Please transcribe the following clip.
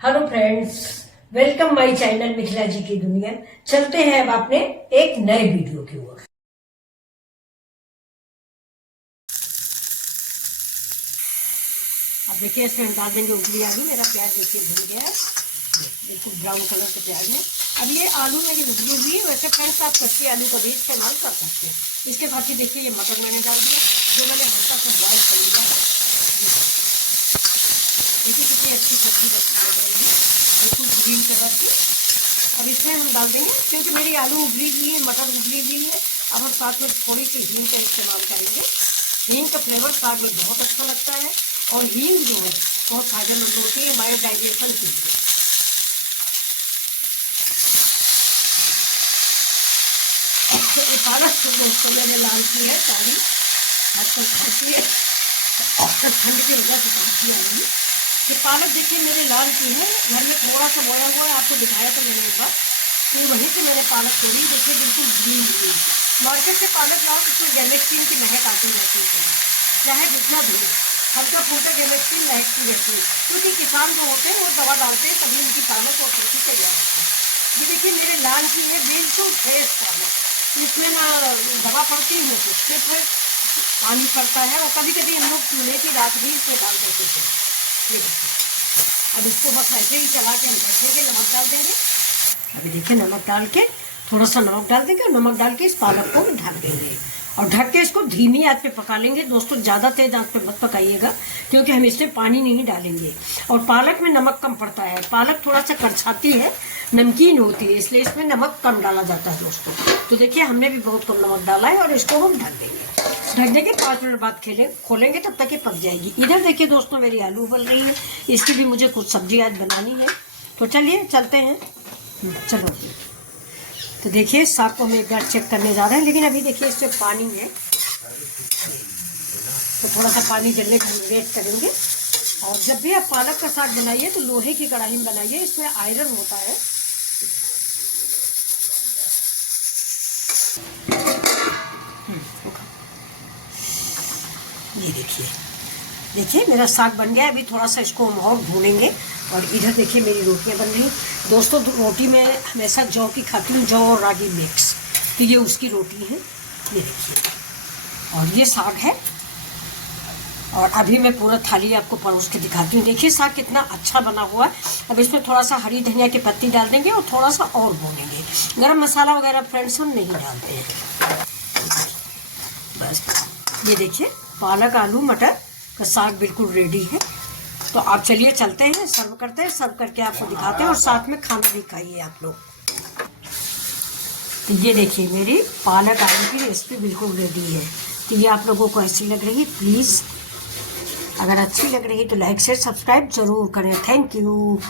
Hello friends, welcome my channel Mithila ji की दुनिया। चलते हैं अब अपने एक नए वीडियो की ओर। अब देखिए इसमें हम डाल देंगे उबली आलू। मेरा प्याज देखिए भून गया है, बिल्कुल ब्राउन कलर का प्याज है। अब ये आलू मेरी उबली हुई है। वैसे फ्रेंड्स आप कच्चे आलू का भी इस्तेमाल कर सकते हैं। इसके बाद ही देखिए ये मटर मैंने डाल दिया, जो मैंने हल्का सा बॉयल कर लिया। कितनी अच्छी सब्जी बिल्कुल ग्रीन कलर की। अब इसमें हम डाल देंगे, क्योंकि मेरी आलू उबली हुई है, मटर उबली हुई है। अब हम साथ में थोड़ी सी हींग का इस्तेमाल करेंगे। हींग का फ्लेवर साग में बहुत अच्छा लगता है, और हींग जो है बहुत फायदेमंद होती है हमारे डाइजेशन के लिए। पालक को दोस्तों मैंने लाल की है सारी, आजकल खाती है ठंड की वजह से खाती है। ये पालक देखिए मेरे लाल की है, घर में थोड़ा सा बोया हुआ है, आपको दिखाया था मैंने एक बार। तो वहीं से मैंने पालक तोड़ी, देखिए बिल्कुल ग्रीन ग्रीन। मार्केट से पालक लाओ उसमें गेमेक्टिन की महक आती रहती है, चाहे जितना भी हल्का फुल्का गेमेक्टिन महकती रहती है, क्योंकि किसान जो होते हैं वो दवा डालते हैं, तभी उनकी पालक और खेती से गया होता है। ये देखिए मेरे लाल की है, बिल्कुल फ्रेश पालक, इसमें ना दवा पड़ती है, सिर्फ पानी पड़ता है। और कभी कभी हम लोग चूल्हे की रात भी इसमें डाल देते थे। अब इसको बस ऐसे ही चला के हम देखेंगे, नमक डाल देंगे। अभी देखिए नमक डाल के, थोड़ा सा नमक डाल देंगे और नमक डाल के इस पालक को ढक देंगे, और ढक के इसको धीमी आंच पे पका लेंगे। दोस्तों ज़्यादा तेज आंच पे मत पकाइएगा, क्योंकि हम इसमें पानी नहीं डालेंगे, और पालक में नमक कम पड़ता है। पालक थोड़ा सा कड़छाती है, नमकीन होती है, इसलिए इसमें नमक कम डाला जाता है दोस्तों। तो देखिए हमने भी बहुत कम नमक डाला है, और इसको हम ढक देंगे। ढक देंगे 5 मिनट बाद खोलेंगे, तब तक ये पक जाएगी। इधर देखिए दोस्तों मेरी आलू उबल रही है, इसकी भी मुझे कुछ सब्जी आज बनानी है। तो चलिए चलते हैं, चलो। तो देखिए साग को हम एक बार चेक करने जा रहे हैं, लेकिन अभी देखिए इसमें पानी है, तो थोड़ा सा पानी जलने का वेट करेंगे। और जब भी आप पालक का साग बनाइए तो लोहे की कढ़ाई में बनाइए, इसमें आयरन होता है। ये देखिए मेरा साग बन गया है। अभी थोड़ा सा इसको हम और भूनेंगे। और इधर देखिए मेरी रोटियां बन रही। दोस्तों रोटी में हमेशा जौ की खाती हूँ, जौ और रागी मिक्स, तो ये उसकी रोटी है। ये देखिए, और ये साग है। और अभी मैं पूरा थाली आपको परोस के दिखाती हूँ। देखिए साग कितना अच्छा बना हुआ है। अब इसमें थोड़ा सा हरी धनिया की पत्ती डाल देंगे, और थोड़ा सा और भूनेंगे। गरम मसाला वगैरह फ्रेंड्स हम नहीं डालते हैं। बस ये देखिए पालक आलू मटर का साग बिल्कुल रेडी है। तो आप चलिए चलते हैं, सर्व करते हैं, सर्व करके आपको दिखाते हैं, और साथ में खाना भी खाइए आप लोग। तो ये देखिए मेरी पालक आलू की रेसिपी बिल्कुल रेडी है। तो ये आप लोगों को ऐसी लग रही, प्लीज़ अगर अच्छी लग रही तो लाइक शेयर सब्सक्राइब जरूर करें। Thank you.